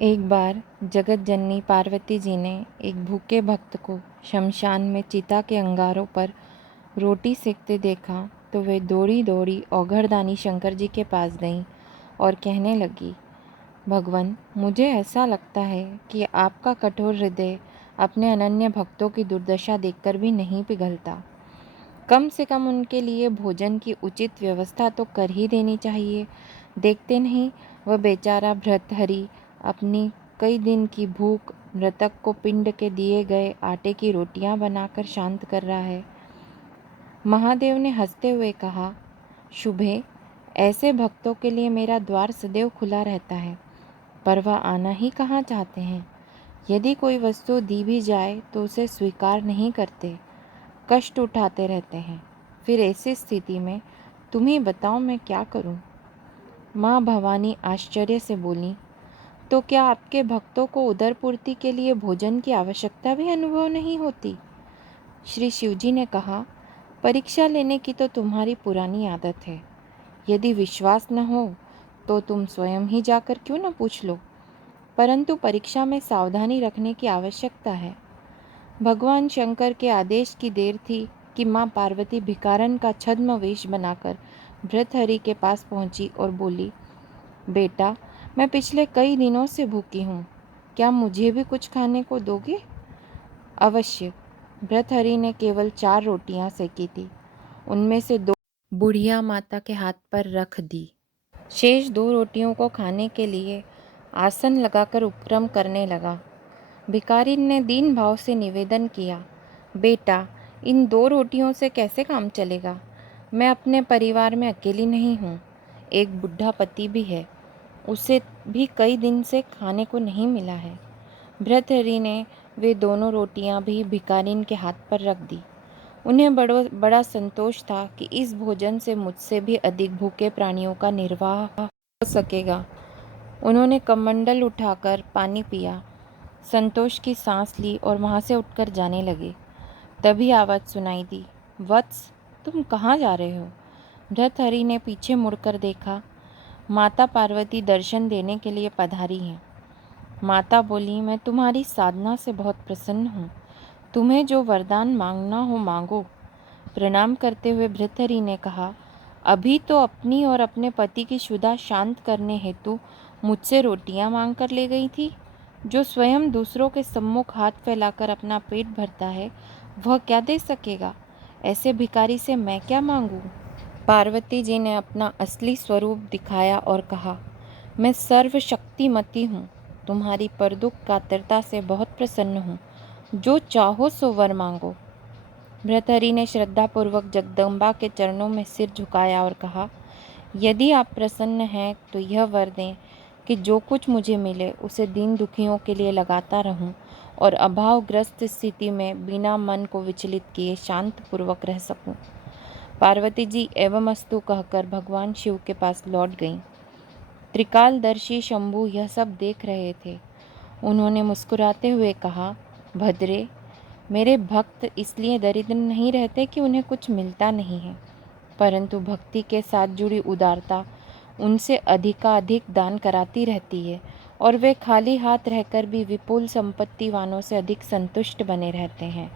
एक बार जगत जननी पार्वती जी ने एक भूखे भक्त को शमशान में चिता के अंगारों पर रोटी सेकते देखा तो वे दौड़ी दौड़ी औघड़दानी शंकर जी के पास गईं और कहने लगी, भगवान, मुझे ऐसा लगता है कि आपका कठोर हृदय अपने अनन्य भक्तों की दुर्दशा देखकर भी नहीं पिघलता। कम से कम उनके लिए भोजन की उचित व्यवस्था तो कर ही देनी चाहिए। देखते नहीं, वह बेचारा भर्तहरि अपनी कई दिन की भूख मृतक को पिंड के दिए गए आटे की रोटियां बनाकर शांत कर रहा है। महादेव ने हंसते हुए कहा, शुभे, ऐसे भक्तों के लिए मेरा द्वार सदैव खुला रहता है, पर वह आना ही कहाँ चाहते हैं। यदि कोई वस्तु दी भी जाए तो उसे स्वीकार नहीं करते, कष्ट उठाते रहते हैं। फिर ऐसी स्थिति में तुम ही बताओ मैं क्या करूं? माँ भवानी आश्चर्य से बोली, तो क्या आपके भक्तों को उदरपूर्ति के लिए भोजन की आवश्यकता भी अनुभव नहीं होती? श्री शिवजी ने कहा, परीक्षा लेने की तो तुम्हारी पुरानी आदत है। यदि विश्वास न हो तो तुम स्वयं ही जाकर क्यों न पूछ लो। परंतु परीक्षा में सावधानी रखने की आवश्यकता है। भगवान शंकर के आदेश की देर थी कि माँ पार्वती भिखारन का छद्म वेश बनाकर भर्तहरि के पास पहुंची और बोली, बेटा, मैं पिछले कई दिनों से भूखी हूँ, क्या मुझे भी कुछ खाने को दोगे? अवश्य। भर्तहरि ने केवल 4 रोटियां सेकी थी, उनमें से 2 बुढ़िया माता के हाथ पर रख दी। शेष 2 रोटियों को खाने के लिए आसन लगाकर उपक्रम करने लगा। भिखारी ने दीन भाव से निवेदन किया, बेटा, इन 2 रोटियों से कैसे काम चलेगा? मैं अपने परिवार में अकेली नहीं हूँ, एक बुढ़ा पति भी है, उसे भी कई दिन से खाने को नहीं मिला है। भर्तहरि ने वे दोनों रोटियां भी भिखारिन के हाथ पर रख दी। उन्हें बड़ा संतोष था कि इस भोजन से मुझसे भी अधिक भूखे प्राणियों का निर्वाह हो सकेगा। उन्होंने कमंडल उठाकर पानी पिया, संतोष की सांस ली और वहाँ से उठकर जाने लगे। तभी आवाज़ सुनाई दी, वत्स, तुम कहाँ जा रहे हो? भर्तहरि ने पीछे मुड़कर देखा। माता पार्वती दर्शन देने के लिए पधारी हैं। माता बोली, मैं तुम्हारी साधना से बहुत प्रसन्न हूँ, तुम्हें जो वरदान मांगना हो मांगो। प्रणाम करते हुए भर्तहरि ने कहा, अभी तो अपनी और अपने पति की क्षुधा शांत करने हेतु मुझसे रोटियां मांग कर ले गई थी। जो स्वयं दूसरों के सम्मुख हाथ फैलाकर अपना पेट भरता है, वह क्या दे सकेगा? ऐसे भिखारी से मैं क्या मांगूं? पार्वती जी ने अपना असली स्वरूप दिखाया और कहा, मैं सर्वशक्तिमती हूँ, तुम्हारी परदुख कातरता से बहुत प्रसन्न हूँ, जो चाहो सो वर मांगो। भर्तहरि ने श्रद्धापूर्वक जगदम्बा के चरणों में सिर झुकाया और कहा, यदि आप प्रसन्न हैं तो यह वर दें कि जो कुछ मुझे मिले उसे दीन दुखियों के लिए लगाता रहूं और अभावग्रस्त स्थिति में बिना मन को विचलित किए शांतपूर्वक रह सकूं। पार्वती जी एवमस्तु कहकर भगवान शिव के पास लौट गईं। त्रिकालदर्शी शंभु यह सब देख रहे थे। उन्होंने मुस्कुराते हुए कहा, भद्रे, मेरे भक्त इसलिए दरिद्र नहीं रहते कि उन्हें कुछ मिलता नहीं है, परंतु भक्ति के साथ जुड़ी उदारता उनसे अधिकाधिक दान कराती रहती है और वे खाली हाथ रहकर भी विपुल संपत्ति वालों से अधिक संतुष्ट बने रहते हैं।